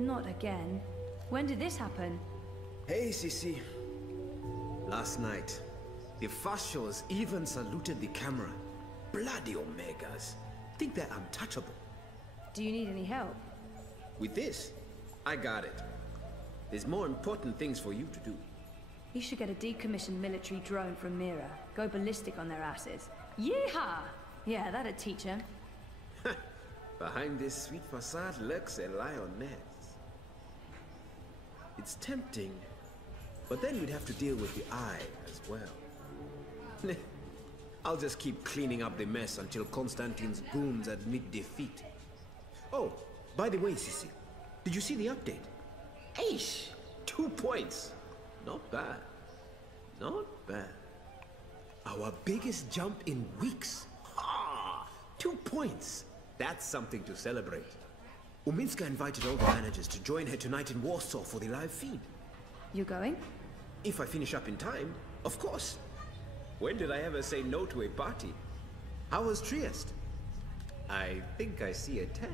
Not again. When did this happen? Hey, Sissy. Last night, the Fashos even saluted the camera. Bloody Omegas. Think they're untouchable. Do you need any help? With this, I got it. There's more important things for you to do. You should get a decommissioned military drone from Mira. Go ballistic on their asses. Yeehaw! Yeah, that'd teach them. Behind this sweet facade lurks a lioness. It's tempting, but then we'd have to deal with the eye as well. I'll just keep cleaning up the mess until Constantine's goons admit defeat. Oh, by the way, Sissy, did you see the update? Aish! 2 points. Not bad. Not bad. Our biggest jump in weeks. Ha! 2 points. That's something to celebrate. Uminska invited all the managers to join her tonight in Warsaw for the live feed. You going? If I finish up in time, of course. When did I ever say no to a party? How was Trieste? I think I see a tan.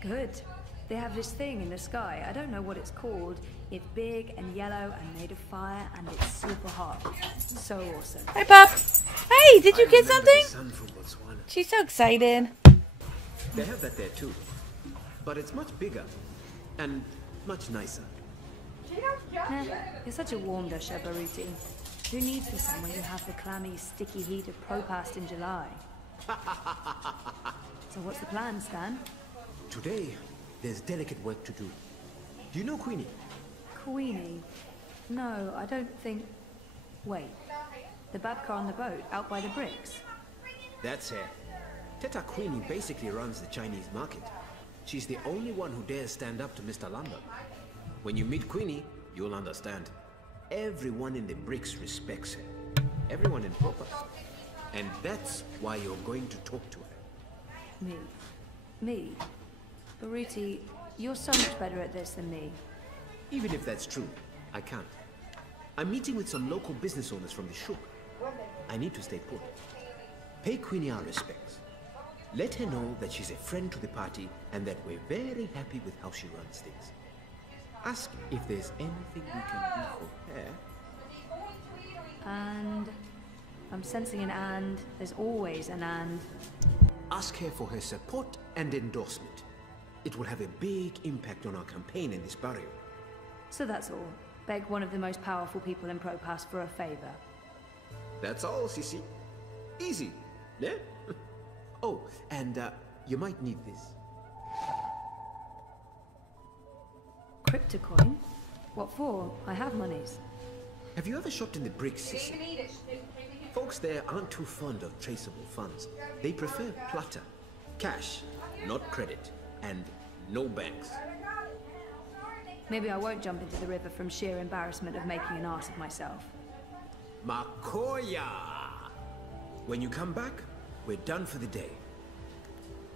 Good. They have this thing in the sky. I don't know what it's called. It's big and yellow and made of fire and it's super hot. So awesome. Hi, Pop. Hey, did you get something? She's so excited. They have that there too. But it's much bigger and much nicer. You're such a warm dusher, Baruti. Who needs the sun when you have the clammy, sticky heat of Propast in July? So what's the plan, Stan? Today, there's delicate work to do. Do you know Queenie? Queenie? No, I don't think... Wait. The Babka on the boat, out by the bricks? That's her. Teta Queenie basically runs the Chinese market. She's the only one who dares stand up to Mr. London. When you meet Queenie, you'll understand. Everyone in the bricks respects her. Everyone in Proper. And that's why you're going to talk to her. Me? Me? Baruti, you're so much better at this than me. Even if that's true, I can't. I'm meeting with some local business owners from the Shuk. I need to stay put. Pay Queenie our respects. Let her know that she's a friend to the party and that we're very happy with how she runs things. Ask if there's anything we can do for her. And... I'm sensing an and. There's always an and. Ask her for her support and endorsement. It will have a big impact on our campaign in this barrio. So that's all. Beg one of the most powerful people in Propass for a favor. That's all, Sissy. Easy, yeah? Oh, and you might need this. Cryptocoin? What for? I have monies. Have you ever shopped in the bricks, Sissy? Folks there aren't too fond of traceable funds. They prefer plutter. Cash, not credit. And no banks. Maybe I won't jump into the river from sheer embarrassment of making an ass of myself. Makoya! When you come back, we're done for the day.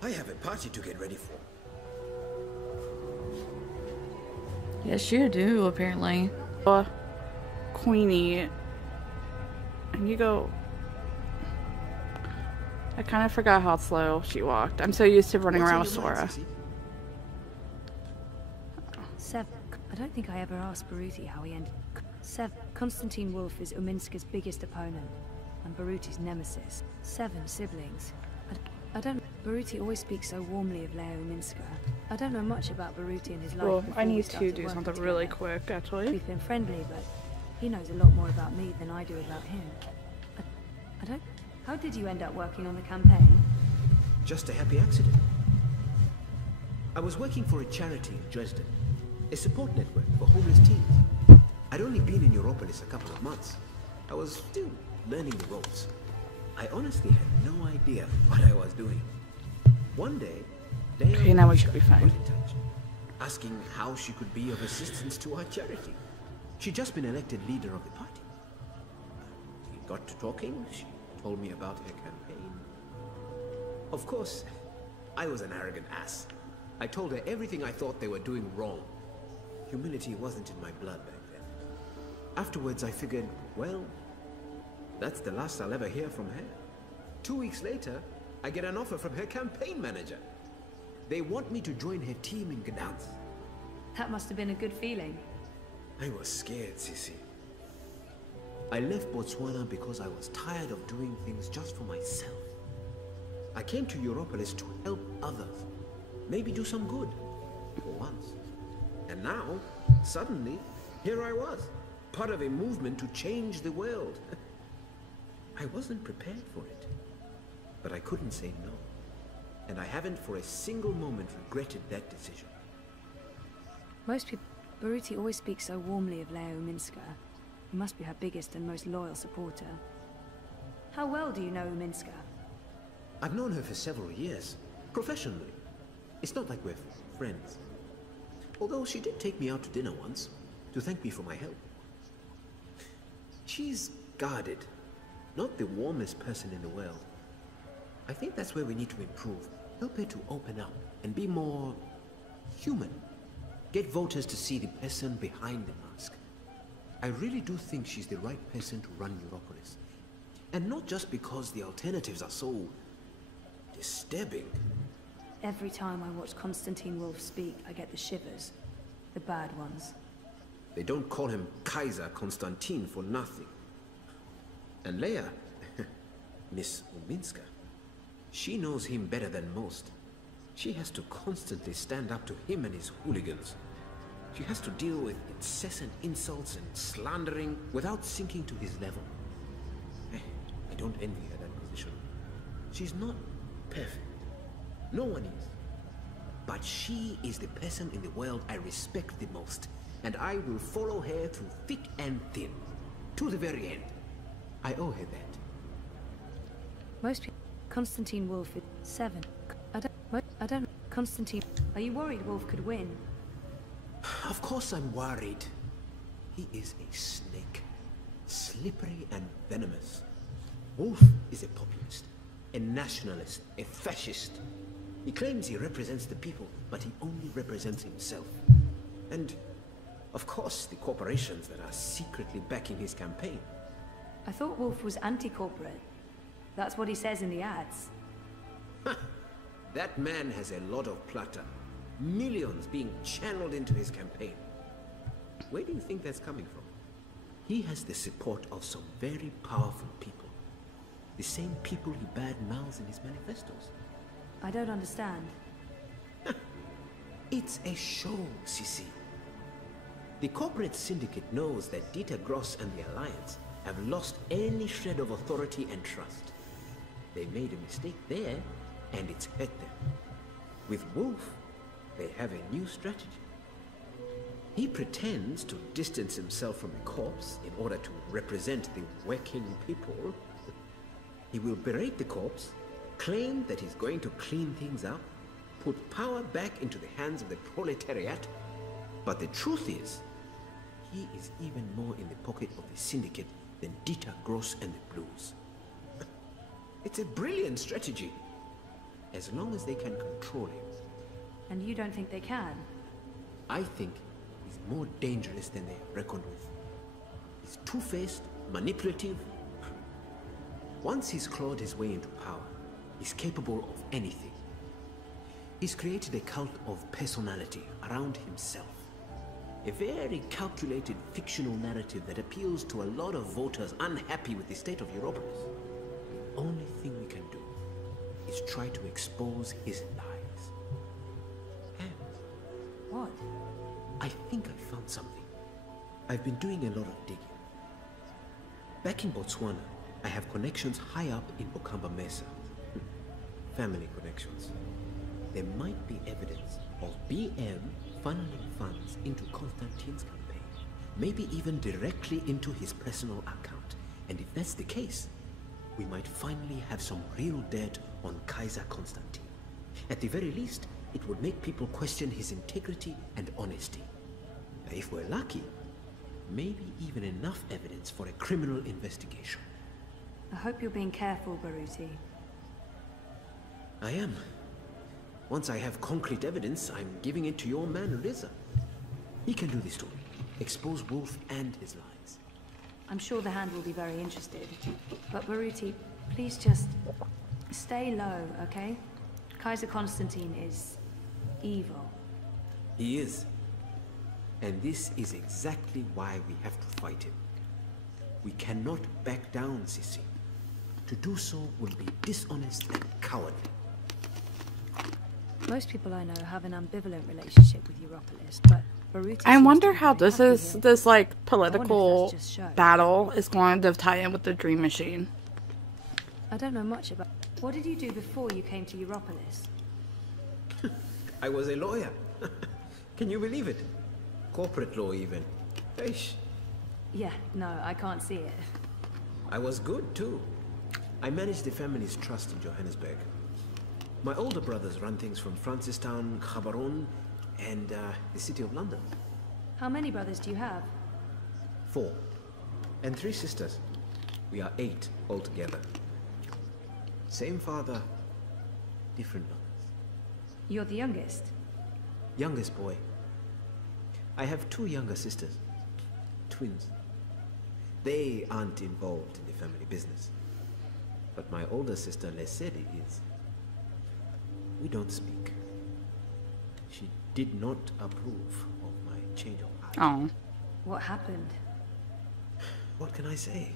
I have a party to get ready for. Yes, you do, apparently. Queenie. And you go... I kind of forgot how slow she walked. I'm so used to running around with Sora. Sev, I don't think I ever asked Baruti how he ended. Sev, Constantine Wolf is Uminska's biggest opponent, and Baruti's nemesis. 7 siblings. I don't... Baruti always speaks so warmly of Leo Uminska. I don't know much about Baruti and his life. Well, I need to do something really quick, actually. We've been friendly, but he knows a lot more about me than I do about him. I don't... How did you end up working on the campaign? Just a happy accident. I was working for a charity in Dresden, a support network for homeless teens. I'd only been in Europolis a couple of months. I was still learning the ropes. I honestly had no idea what I was doing. One day, Okay, now we should be fine. got in touch, asking how she could be of assistance to our charity. She'd just been elected leader of the party. We got to talking. She told me about her campaign. Of course, I was an arrogant ass. I told her everything I thought they were doing wrong. Humility wasn't in my blood back then. Afterwards, I figured, well, that's the last I'll ever hear from her. 2 weeks later, I get an offer from her campaign manager. They want me to join her team in Gdansk. That must have been a good feeling. I was scared, Sissy. I left Botswana because I was tired of doing things just for myself. I came to Europolis to help others. Maybe do some good. For once. And now, suddenly, here I was. Part of a movement to change the world. I wasn't prepared for it. But I couldn't say no. And I haven't for a single moment regretted that decision. Most people... Baruti always speaks so warmly of Leo Uminska. He must be her biggest and most loyal supporter. How well do you know Uminska? I've known her for several years. Professionally. It's not like we're friends. Although she did take me out to dinner once, to thank me for my help. She's guarded. Not the warmest person in the world. I think that's where we need to improve. Help her to open up and be more human. Get voters to see the person behind the mask. I really do think she's the right person to run Europolis. And not just because the alternatives are so disturbing. Every time I watch Constantine Wolf speak, I get the shivers. The bad ones. They don't call him Kaiser Konstantin for nothing. And Leia, Miss Uminska, she knows him better than most. She has to constantly stand up to him and his hooligans. She has to deal with incessant insults and slandering without sinking to his level. I don't envy her that position. She's not perfect. No one is. But she is the person in the world I respect the most. And I will follow her through thick and thin. To the very end. I owe her that. Most people... Constantine Wolf is 7. I don't... Constantine... Are you worried Wolf could win? Of course I'm worried. He is a snake. Slippery and venomous. Wolf is a populist. A nationalist. A fascist. He claims he represents the people, but he only represents himself. And, of course, the corporations that are secretly backing his campaign. I thought Wolf was anti-corporate. That's what he says in the ads. That man has a lot of plunder. Millions being channeled into his campaign. Where do you think that's coming from? He has the support of some very powerful people. The same people he badmouths in his manifestos. I don't understand. It's a show, Sissy. The corporate syndicate knows that Dieter Gross and the Alliance have lost any shred of authority and trust. They made a mistake there, and it's hurt them. With Wolf, they have a new strategy. He pretends to distance himself from the corpse in order to represent the working people. He will berate the corpse, claim that he's going to clean things up, put power back into the hands of the proletariat. But the truth is, he is even more in the pocket of the syndicate than Dieter Gross and the Blues. It's a brilliant strategy, as long as they can control him. And you don't think they can? I think he's more dangerous than they have reckoned with. He's two-faced, manipulative. Once he's clawed his way into power, he's capable of anything. He's created a cult of personality around himself. A very calculated fictional narrative that appeals to a lot of voters unhappy with the state of Europolis. The only thing we can do is try to expose his lies. And What? I think I found something. I've been doing a lot of digging. Back in Botswana, I have connections high up in Bokamba Mesa. Family connections. There might be evidence of BM funneling funds into Constantine's campaign. Maybe even directly into his personal account. And if that's the case, we might finally have some real dirt on Kaiser Constantine. At the very least, it would make people question his integrity and honesty. If we're lucky, maybe even enough evidence for a criminal investigation. I hope you're being careful, Baruti. I am. Once I have concrete evidence, I'm giving it to your man, Riza. He can do the story. Expose Wolf and his lies. I'm sure the Hand will be very interested. But Baruti, please just stay low, okay? Kaiser Constantine is evil. He is. And this is exactly why we have to fight him. We cannot back down, Sissy. To do so will be dishonest and cowardly. Most people I know have an ambivalent relationship with Europolis, but Baruti I seems wonder to be how very this happy is, here. this like I wonder political if that's just show. battle is going to tie in with the Dream Machine. I don't know much about... What did you do before you came to Europolis? I was a lawyer. Can you believe it? Corporate law even. Eish. Yeah, no, I can't see it. I was good too. I managed the family's trust in Johannesburg. My older brothers run things from Francistown, Gaborone, and the City of London. How many brothers do you have? 4. And 3 sisters. We are 8 altogether. Same father, different mothers. You're the youngest. Youngest boy. I have 2 younger sisters. Twins. They aren't involved in the family business. But my older sister, Lesedi, is. We don't speak. She did not approve of my change of heart. Oh. What happened? What can I say?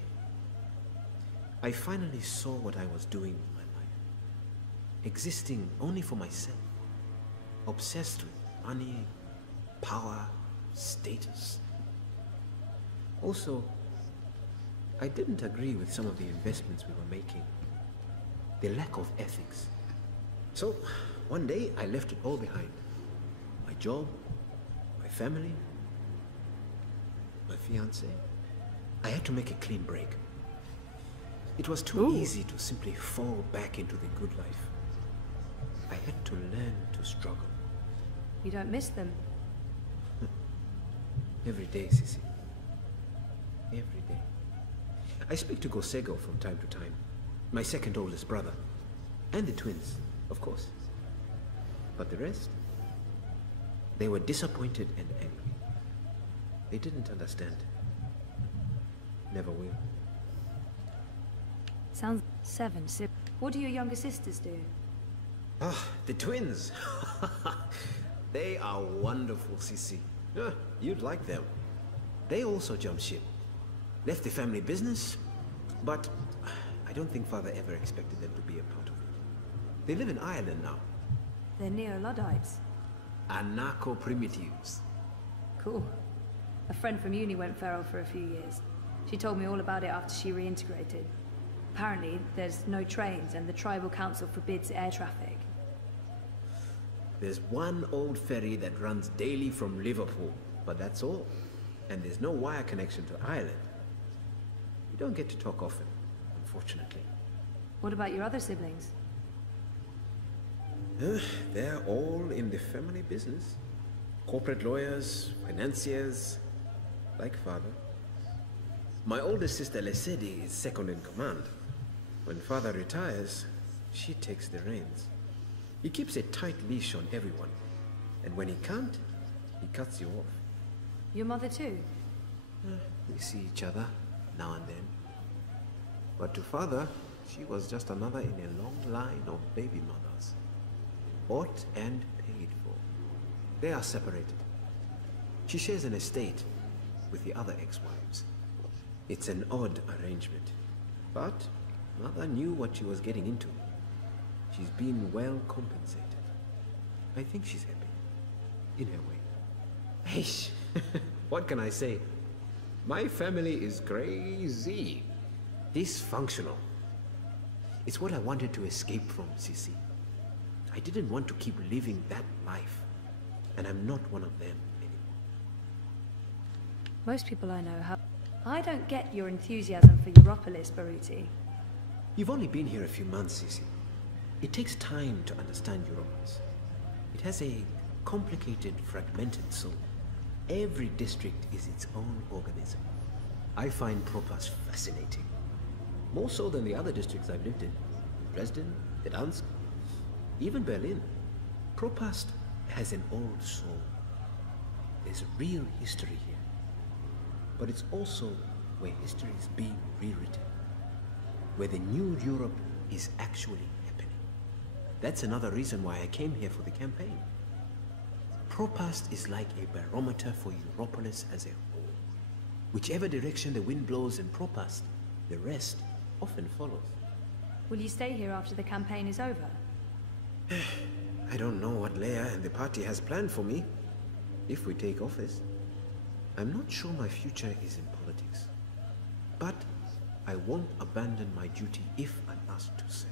I finally saw what I was doing with my life. Existing only for myself. Obsessed with money, power, status. Also, I didn't agree with some of the investments we were making. The lack of ethics. So, one day I left it all behind. My job, my family, my fiancée. I had to make a clean break. It was too easy to simply fall back into the good life. I had to learn to struggle. You don't miss them? Every day, Sissy. Every day. I speak to Gosego from time to time. My second oldest brother. And the twins, of course. But the rest? They were disappointed and angry. They didn't understand. Never will. Sounds 7. What do your younger sisters do? Ah, the twins. They are wonderful, Sissy. You'd like them. They also jumped ship. Left the family business, but I don't think Father ever expected them to be a part of it. They live in Ireland now. They're neo-Luddites. Anarcho-primitives. Cool. A friend from uni went feral for a few years. She told me all about it after she reintegrated. Apparently, there's no trains and the tribal council forbids air traffic. There's one old ferry that runs daily from Liverpool, but that's all. And there's no wire connection to Ireland. We don't get to talk often, unfortunately. What about your other siblings? They're all in the family business. Corporate lawyers, financiers, like father. My oldest sister, Lesedi, is second in command. When father retires, she takes the reins. He keeps a tight leash on everyone. And when he can't, he cuts you off. Your mother too? We see each other now and then. But to father, she was just another in a long line of baby mothers. Bought and paid for. They are separated. She shares an estate with the other ex-wives. It's an odd arrangement. But mother knew what she was getting into. She's been well compensated. I think she's happy. In her way. Hey, what can I say? My family is crazy. Dysfunctional. It's what I wanted to escape from, Sissy. I didn't want to keep living that life. And I'm not one of them anymore. Most people I know have... I don't get your enthusiasm for Europolis, Baruti. You've only been here a few months, Sissy. It takes time to understand Europolis. It has a complicated, fragmented soul. Every district is its own organism. I find Propas fascinating. More so than the other districts I've lived in. Dresden, Gdansk, even Berlin. Propast has an old soul. There's a real history here. But it's also where history is being rewritten. Where the new Europe is actually happening. That's another reason why I came here for the campaign. Propast is like a barometer for Europolis as a whole. Whichever direction the wind blows in Propast, the rest often follows. Will you stay here after the campaign is over? I don't know what Leia and the party has planned for me, if we take office. I'm not sure my future is in politics. But I won't abandon my duty if I'm asked to serve.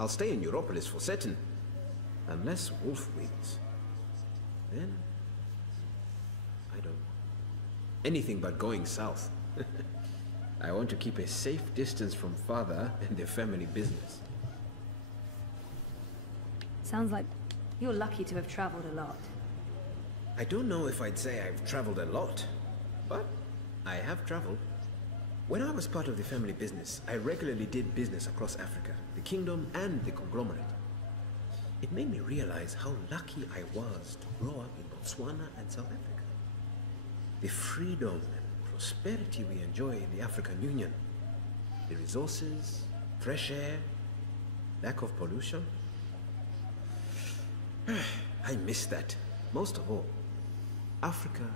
I'll stay in Europolis for certain, unless Wolf wins. Then, I don't know. Anything but going south. I want to keep a safe distance from father and the family business. Sounds like you're lucky to have traveled a lot. I don't know if I'd say I've traveled a lot, but I have traveled. When I was part of the family business, I regularly did business across Africa, the kingdom and the conglomerate. It made me realize how lucky I was to grow up in Botswana and South Africa. The freedom and prosperity we enjoy in the African Union. The resources, fresh air, lack of pollution. I miss that. Most of all, Africa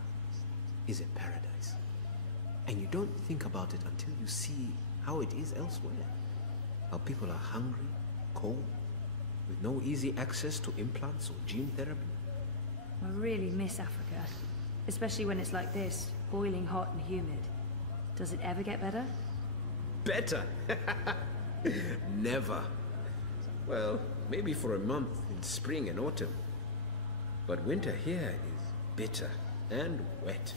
is a paradise. And you don't think about it until you see how it is elsewhere. How people are hungry, cold, with no easy access to implants or gene therapy. I really miss Africa. Especially when it's like this, boiling hot and humid. Does it ever get better? Better? Never. Well, maybe for a month in spring and autumn. But winter here is bitter and wet.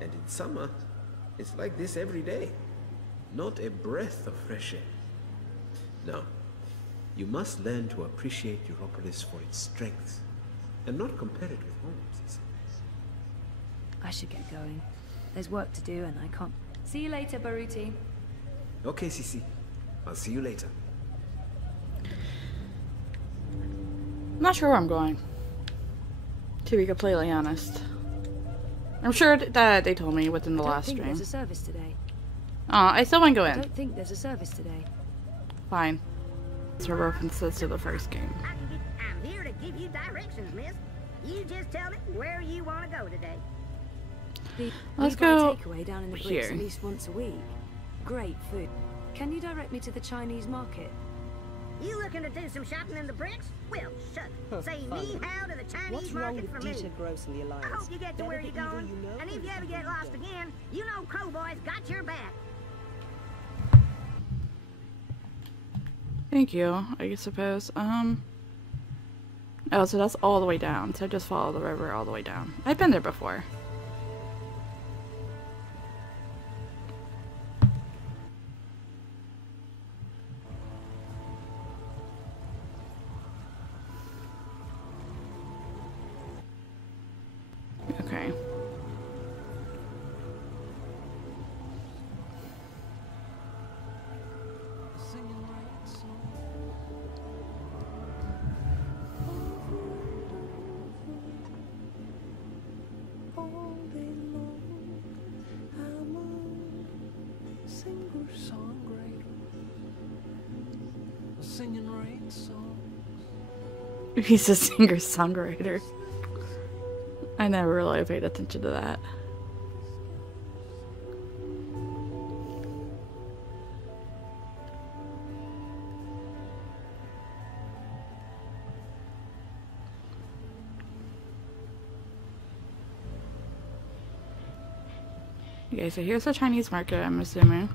And in summer, it's like this every day. Not a breath of fresh air. No. You must learn to appreciate Europolis for its strengths, and not compare it with home, Cece. I should get going. There's work to do and I can't... See you later, Baruti. Okay, Cece. I'll see you later. I'm not sure where I'm going, to be completely honest. I'm sure that they told me within the last stream. I don't think there's a service today. I still want to go in. I don't think there's a service today. Fine. It's a references to the first game. I'm here to give you directions, miss. You just tell me where you want to go today. Let's We buy go takeaway down in the bricks here. at least once a week. Great food. Can you direct me to the Chinese market? You looking to do some shopping in the bricks? Well, shuck. Say ni hao to the Chinese market for me. Grocery Alliance? I hope you get to where you're Better the going. evil you know And if is you ever the get evil lost you again, you know Crowboy's got your back. Thank you, I suppose. Oh, so that's all the way down. So I just follow the river all the way down. I've been there before. Okay. He's a singer-songwriter. I never really paid attention to that. Okay, so here's the Chinese market, I'm assuming.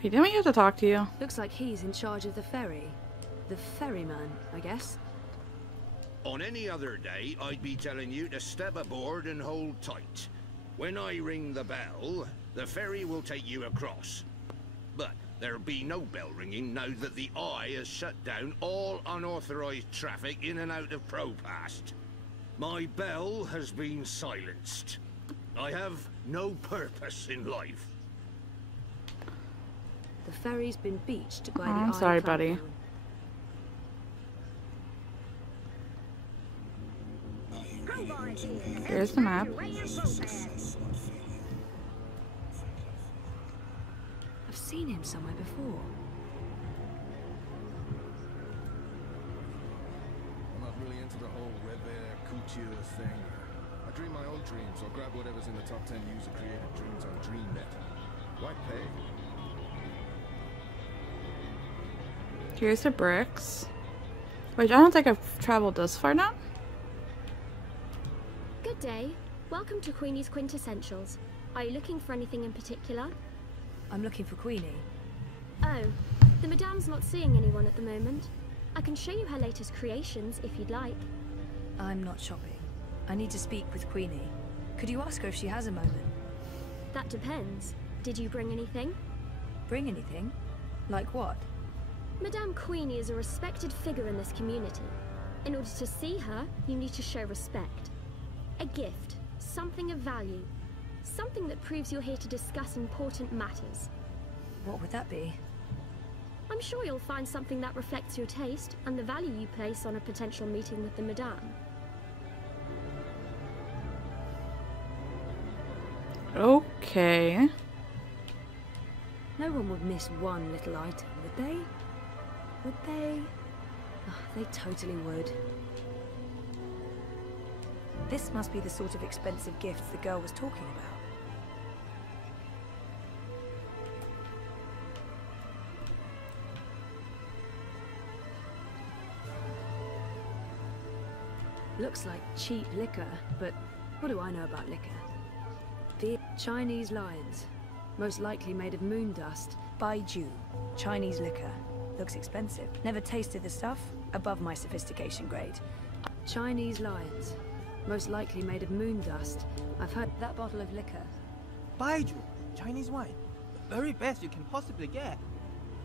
Hey, didn't we have to talk to you? Looks like he's in charge of the ferry. The ferryman, I guess. On any other day, I'd be telling you to step aboard and hold tight. When I ring the bell, the ferry will take you across. But there'll be no bell ringing now that the Eye has shut down all unauthorized traffic in and out of Propast. My bell has been silenced. I have no purpose in life. The ferry's been beached by Oh, the I'm sorry, Eye buddy. Clan. Here's the map. I've seen him somewhere before. I'm not really into the whole revere couture thing. I dream my own dreams or grab whatever's in the top 10 user-created dreams on DreamNet. Why pay? Here's the bricks. Wait, I don't think I've traveled this far now. Good day. Welcome to Queenie's Quintessentials. Are you looking for anything in particular? I'm looking for Queenie. Oh, the Madame's not seeing anyone at the moment. I can show you her latest creations if you'd like. I'm not shopping. I need to speak with Queenie. Could you ask her if she has a moment? That depends. Did you bring anything? Bring anything? Like what? Madame Queenie is a respected figure in this community. In order to see her, you need to show respect. A gift, something of value, something that proves you're here to discuss important matters. What would that be? I'm sure you'll find something that reflects your taste and the value you place on a potential meeting with the Madame. Okay. No one would miss one little item, would they? Would they? Oh, they totally would. This must be the sort of expensive gifts the girl was talking about. Looks like cheap liquor, but what do I know about liquor? The Chinese lions, most likely made of moon dust. Baiju, Chinese liquor. Looks expensive. Never tasted the stuff. Above my sophistication grade. Chinese lions, most likely made of moon dust. I've heard that bottle of liquor. Baiju, Chinese wine. The very best you can possibly get.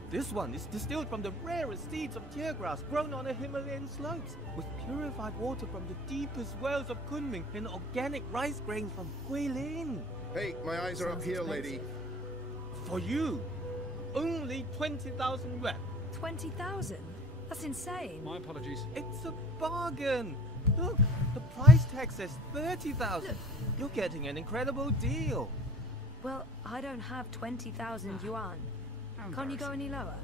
This one is distilled from the rarest seeds of tear grass grown on the Himalayan slopes, with purified water from the deepest wells of Kunming and organic rice grains from Guilin. Hey, my eyes are up here, lady. For you, only 20,000 yuan. 20,000? That's insane. My apologies. It's a bargain. Look, the price tag says 30,000. You're getting an incredible deal. Well, I don't have 20,000 yuan. Can't you go any lower?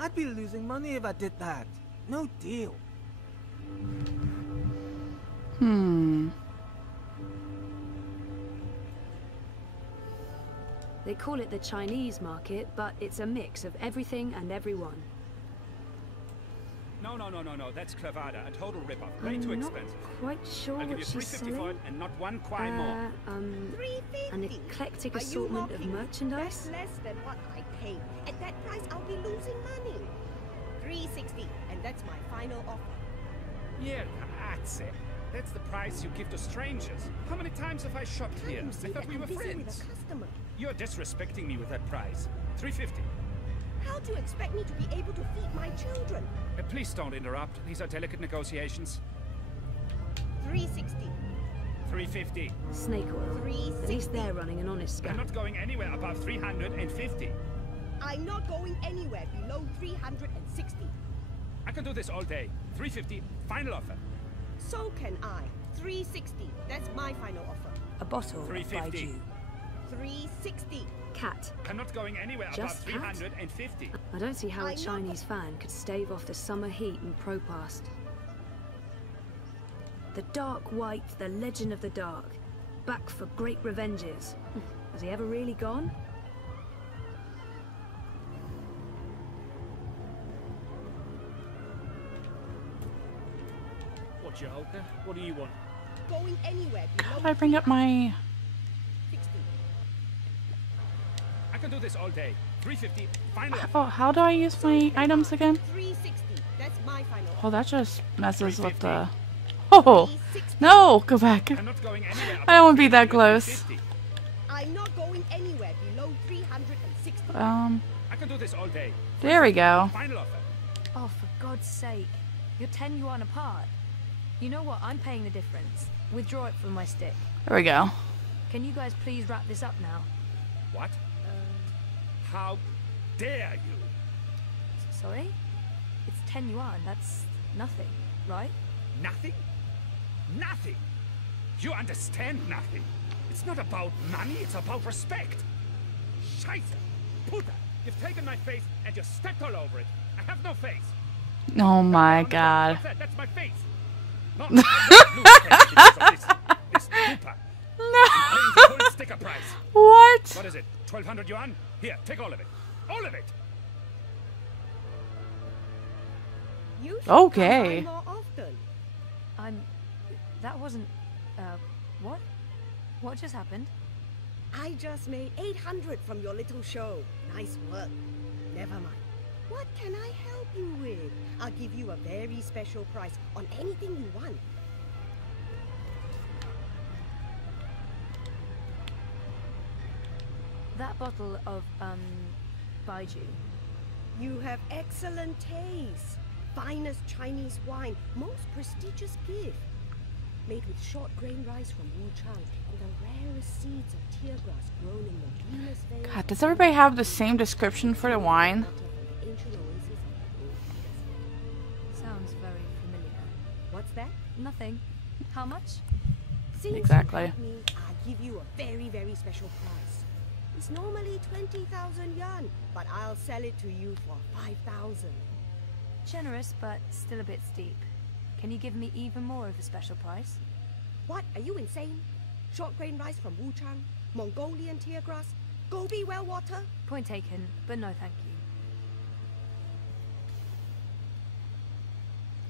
I'd be losing money if I did that. No deal. They call it the Chinese market, but it's a mix of everything and everyone. No, that's clavada, a total rip-off. Way I'm too not expensive. quite sure I'll give what you she's 350 for selling. it and not one quai more. An eclectic assortment of merchandise. That's less than what I paid. At that price, I'll be losing money. 360, and that's my final offer. Yeah, that's it. That's the price you give to strangers. How many times have I shopped here? You I see thought that we I'm were busy with friends. a customer. You're disrespecting me with that price. 350. How do you expect me to be able to feed my children? Please don't interrupt. These are delicate negotiations. 360. 350. Snake oil. 360. At least they're running an honest I'm scam. not going anywhere above 350. I'm not going anywhere below 360. I can do this all day. 350. Final offer. So can I. 360. That's my final offer. A bottle of 350. Baiju. 360. Cat. I'm not going anywhere Just above cat? 350. I don't see how a I know Chinese fan could stave off the summer heat in Propast. The Dark White, the Legend of the Dark. Back for great revenges. Has he ever really gone? What, Joker? What do you want? Going anywhere below How do I bring up my... 60. I can do this all day. 350. Final offer. Oh, how do I use my items again? 360. That's my final offer. Oh, that just messes with the... Oh! 360. No! Go back. I'm not going anywhere I don't want above to be that close. 350. I'm not going anywhere below 360. I can do this all day. There we go. Final offer. Oh, for God's sake. You're 10 yuan apart. You know what? I'm paying the difference. Withdraw it from my stick. There we go. Can you guys please wrap this up now? What? How dare you? Sorry? It's 10 yuan, that's nothing, right? Nothing? Nothing? You understand nothing. It's not about money, it's about respect. Scheiße! Puta! You've taken my face and you stepped all over it. I have no face. Oh my god. What's that? That's my face. No, I'm not losing this duper. No. I'm paying the full sticker price. What? What is it? 1,200 yuan? Here, take all of it. All of it. You should Okay. come by more often. That wasn't... what? What just happened? I just made 800 from your little show. Nice work. Never mind. What can I help you with? I'll give you a very special price on anything you want. That bottle of, Baiju. You have excellent taste. Finest Chinese wine, most prestigious gift. Made with short grain rice from Wuchang and the rarest seeds of tear grass grown in the Venus Vale. God, does everybody have the same description for the wine? Sounds very familiar. What's that? Nothing. How much? Since Exactly. you helped me, I'll give you a very, very special price. It's normally 20,000 yuan, but I'll sell it to you for 5,000. Generous, but still a bit steep. Can you give me even more of a special price? What? Are you insane? Short grain rice from Wuchang, Mongolian tear grass, Gobi well water? Point taken, but no thank you.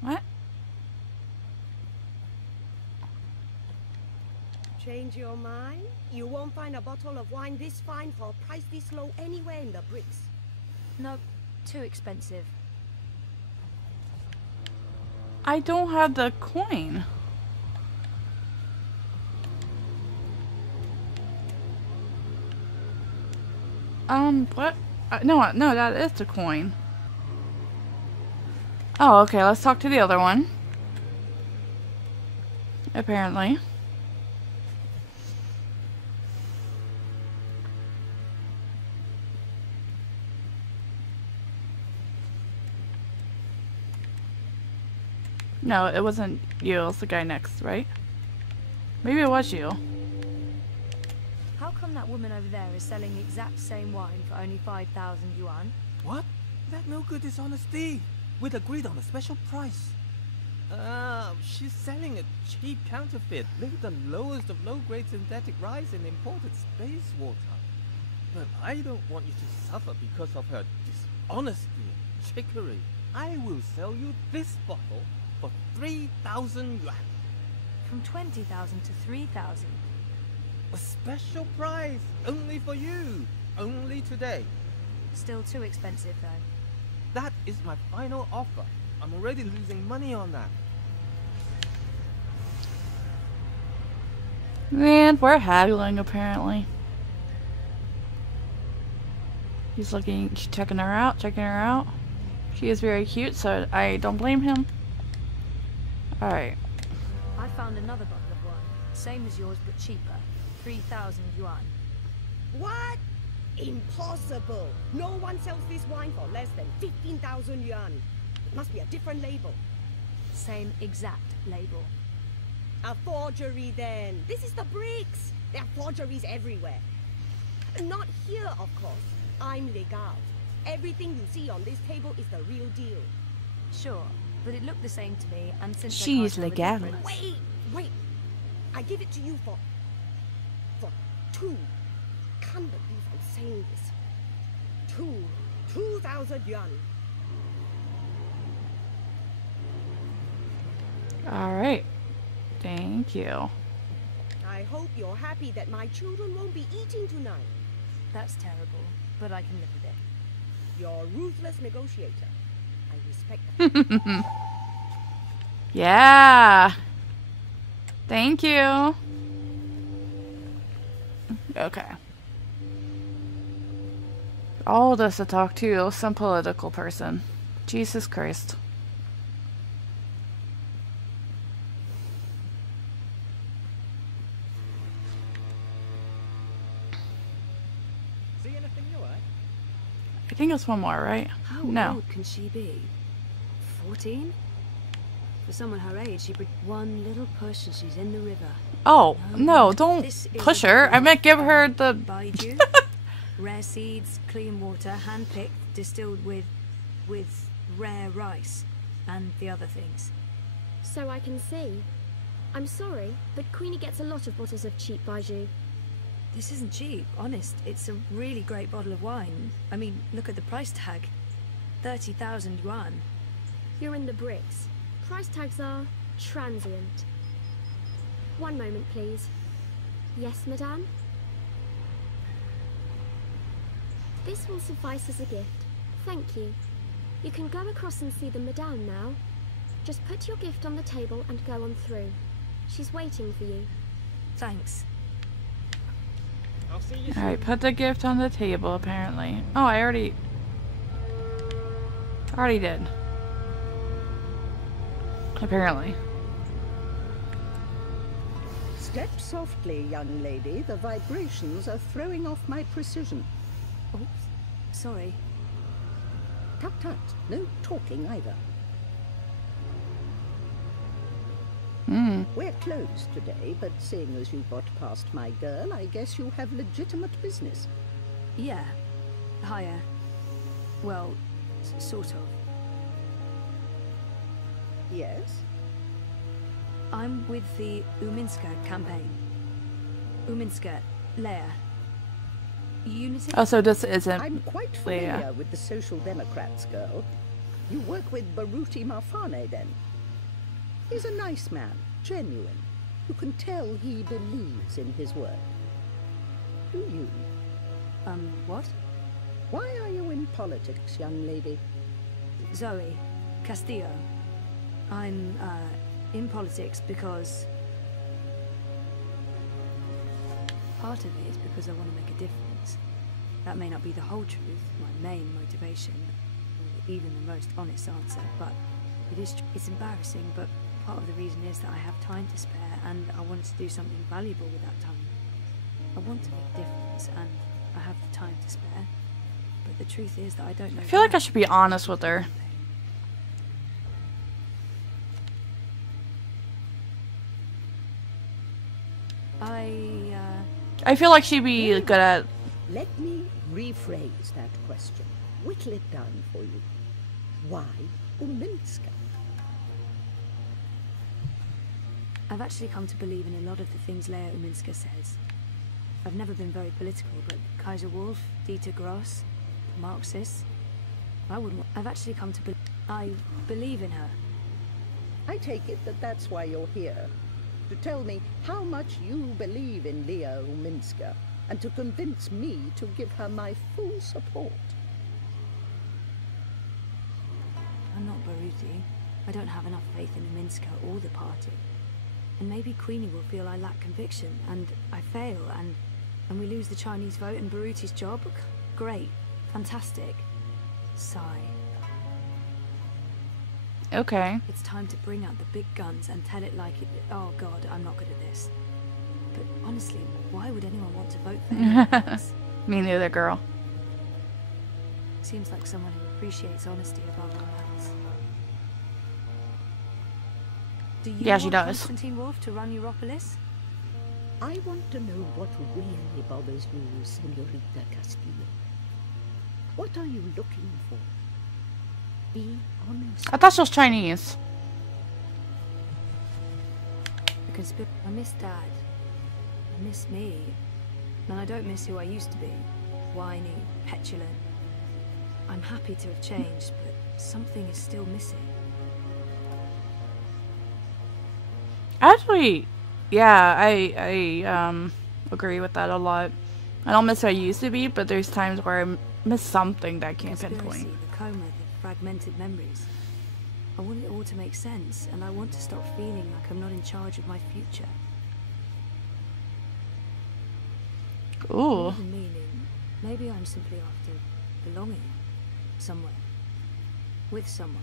What? Change your mind? You won't find a bottle of wine this fine for a price this low anywhere in the bricks. No, too expensive. I don't have the coin. What? No, that is the coin. Oh, okay, let's talk to the other one. Apparently. No, it wasn't you. It was the guy next, right? Maybe it was you. How come that woman over there is selling the exact same wine for only 5,000 yuan? What? That no good dishonesty. We'd agreed on a special price. She's selling a cheap counterfeit with the lowest of low-grade synthetic rice and imported space water. But I don't want you to suffer because of her dishonesty and trickery. I will sell you this bottle for 3,000 yuan. From 20,000 to 3,000. A special price, only for you, only today. Still too expensive though. That is my final offer. I'm already losing money on that. And we're haggling, apparently. He's checking her out. She is very cute, so I don't blame him. Alright. I found another bottle of wine. Same as yours, but cheaper. 3,000 yuan. What? Impossible! No one sells this wine for less than 15,000 yuan. It must be a different label. Same exact label. A forgery then. This is the bricks. There are forgeries everywhere. Not here, of course. I'm legal. Everything you see on this table is the real deal. Sure, but it looked the same to me, and since She's I can't tell the legal. difference- Wait. I give it to you for 2. Can't believe I'm saying this. 2,000 yuan. Alright. Thank you. I hope you're happy that my children won't be eating tonight. That's terrible, but I can live with it. You're a ruthless negotiator. I respect that. Yeah. Thank you. Okay. All this to talk to some political person. Jesus Christ. See anything new, eh? I think it's one more, right? How No. old can she be? 14? For someone her age, she one little push and she's in the river. Oh, no, don't This is push a her. I meant give her bottle the... Baiju. Rare seeds, clean water, hand-picked, distilled with rare rice and the other things. So I can see. I'm sorry, but Queenie gets a lot of bottles of cheap Baiju. This isn't cheap, honest. It's a really great bottle of wine. I mean, look at the price tag. 30,000 yuan. You're in the bricks. Price tags are transient. One moment, please. Yes, madame? This will suffice as a gift. Thank you. You can go across and see the madame now. Just put your gift on the table and go on through. She's waiting for you. Thanks. I'll see you Alright, put the gift on the table, apparently. Oh, I already did. Apparently. Step softly, young lady. The vibrations are throwing off my precision. Oops. Sorry. Tut tut. No talking either. We're closed today, but seeing as you got past my girl, I guess you have legitimate business. Yeah. Higher. Well, sort of. Yes? I'm with the Uminska campaign. Uminska, Leia. Unity? Oh, so this isn't I'm quite familiar Leia. with the Social Democrats, girl. You work with Baruti Marfane, then? He's a nice man, genuine. You can tell he believes in his work. Do you? What? Why are you in politics, young lady? Zoe Castillo. I'm, in politics because... Part of it is because I want to make a difference. That may not be the whole truth, my main motivation, or even the most honest answer, but it's embarrassing, but part of the reason is that I have time to spare, and I wanted to do something valuable with that time. I want to make a difference, and I have the time to spare, but the truth is that I don't know... I feel like I should be honest with her. I feel like she'd be good at... Let me rephrase that question. Whittle it down for you. Why Uminska? I've actually come to believe in a lot of the things Leia Uminska says. I've never been very political, but Kaiser Wolf, Dieter Gross, Marxists, I've actually come to I believe in her. I take it that that's why you're here. To tell me how much you believe in Leia Uminska, and to convince me to give her my full support. I'm not Baruti. I don't have enough faith in Uminska or the party. And maybe Queenie will feel I lack conviction, and I fail, and we lose the Chinese vote and Baruti's job. Great. Fantastic. Sigh. Okay. It's time to bring out the big guns and tell it like it... Oh god, I'm not good at this. But honestly, why would anyone want to vote for anyone else? Me neither, girl. Seems like someone who appreciates honesty above all else. Do you Yeah, she want does. Constantine Wolf to run Europolis? I want to know what really bothers you, Senorita Castillo. What are you looking for? Be honest. I thought she was Chinese. I miss Dad. I miss me. And I don't miss who I used to be. Whiny, petulant. I'm happy to have changed, but something is still missing. Actually, yeah, I agree with that a lot. I don't miss who I used to be, but there's times where I miss something that I can't pinpoint. The coma, the fragmented memories. I want it all to make sense, and I want to stop feeling like I'm not in charge of my future. Ooh. More than meaning, maybe I'm simply after belonging somewhere, with someone.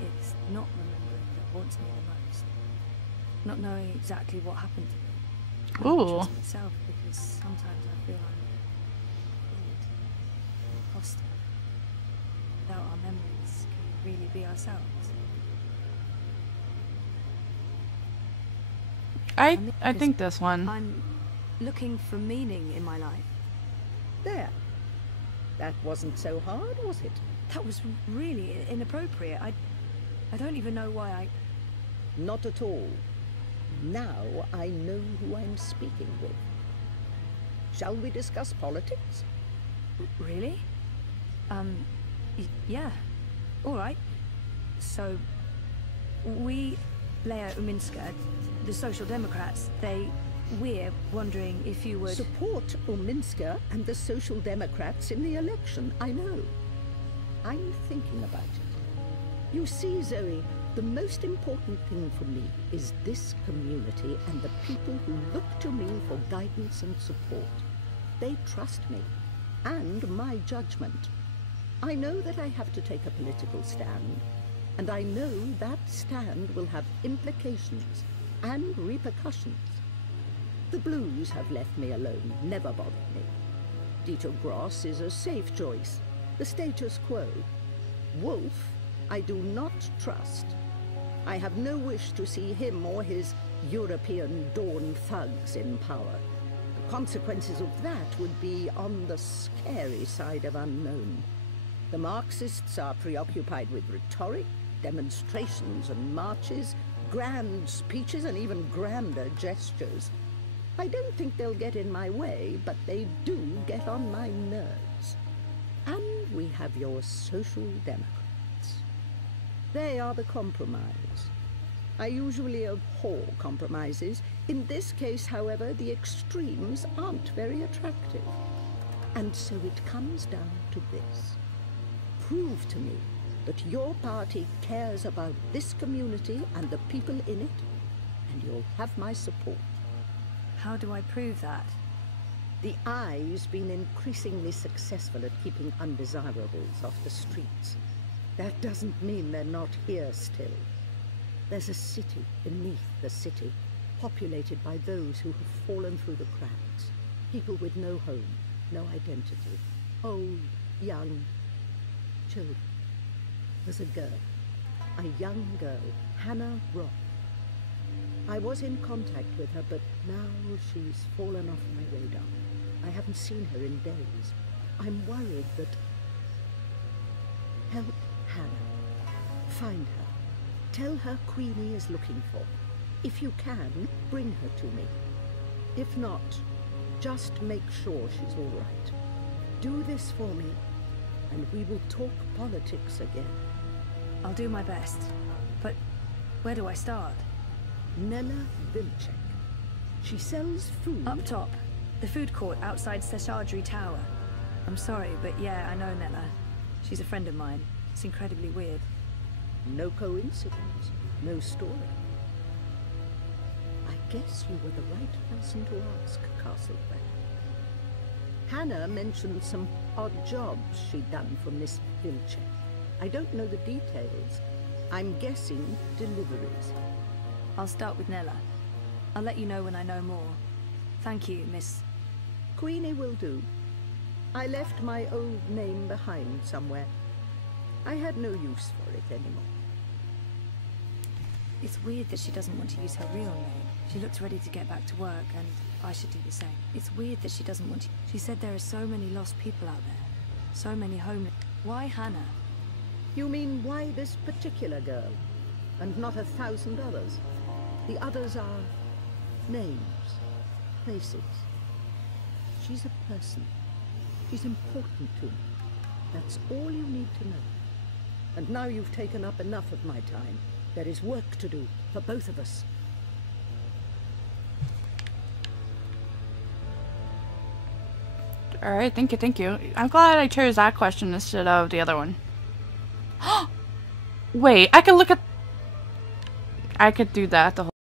It's not remembering that haunts me the most. Not knowing exactly what happened to me. I don't Ooh. trust myself because sometimes I feel I'm be ourselves. I think this one. I'm looking for meaning in my life. There. That wasn't so hard, was it? That was really inappropriate. I don't even know why I... Not at all. Now I know who I'm speaking with. Shall we discuss politics? Really? Yeah. All right. So, we, Leia Uminska, the Social Democrats, we're wondering if you would... Support Uminska and the Social Democrats in the election, I know. I'm thinking about it. You see, Zoe, the most important thing for me is this community and the people who look to me for guidance and support. They trust me, and my judgment. I know that I have to take a political stand, and I know that stand will have implications and repercussions. The Blues have left me alone, never bothered me. Dieter Gross is a safe choice, the status quo. Wolf, I do not trust. I have no wish to see him or his European Dawn thugs in power. The consequences of that would be on the scary side of unknown. The Marxists are preoccupied with rhetoric, demonstrations and marches, grand speeches and even grander gestures. I don't think they'll get in my way, but they do get on my nerves. And we have your Social Democrats. They are the compromise. I usually abhor compromises. In this case, however, the extremes aren't very attractive. And so it comes down to this. Prove to me that your party cares about this community and the people in it, and you'll have my support. How do I prove that? The Eye's been increasingly successful at keeping undesirables off the streets. That doesn't mean they're not here still. There's a city beneath the city, populated by those who have fallen through the cracks. People with no home, no identity. Old, young, children. There's a girl, a young girl, Hannah Roth. I was in contact with her, but now she's fallen off my radar. I haven't seen her in days. I'm worried that... Help Hannah. Find her. Tell her Queenie is looking for. If you can, bring her to me. If not, just make sure she's all right. Do this for me, and we will talk politics again. I'll do my best. But where do I start? Nella Vilcek. She sells food... Up top. The food court outside Seshadri Tower. I'm sorry, but yeah, I know Nella. She's a friend of mine. It's incredibly weird. No coincidence. No story. I guess you were the right person to ask, Castlefrey. Hannah mentioned some odd jobs she'd done for Miss Vilcek. I don't know the details. I'm guessing deliveries. I'll start with Nella. I'll let you know when I know more. Thank you, Miss... Queenie will do. I left my old name behind somewhere. I had no use for it anymore. It's weird that she doesn't want to use her real name. She looks ready to get back to work, and I should do the same. It's weird that she doesn't want to... She said there are so many lost people out there. So many homeless... Why Hannah? You mean why this particular girl? And not 1,000 others? The others are... names. Places. She's a person. She's important to me. That's all you need to know. And now you've taken up enough of my time. There is work to do, for both of us. Alright, thank you. I'm glad I chose that question instead of the other one. Wait, I could look at... I could do that the whole...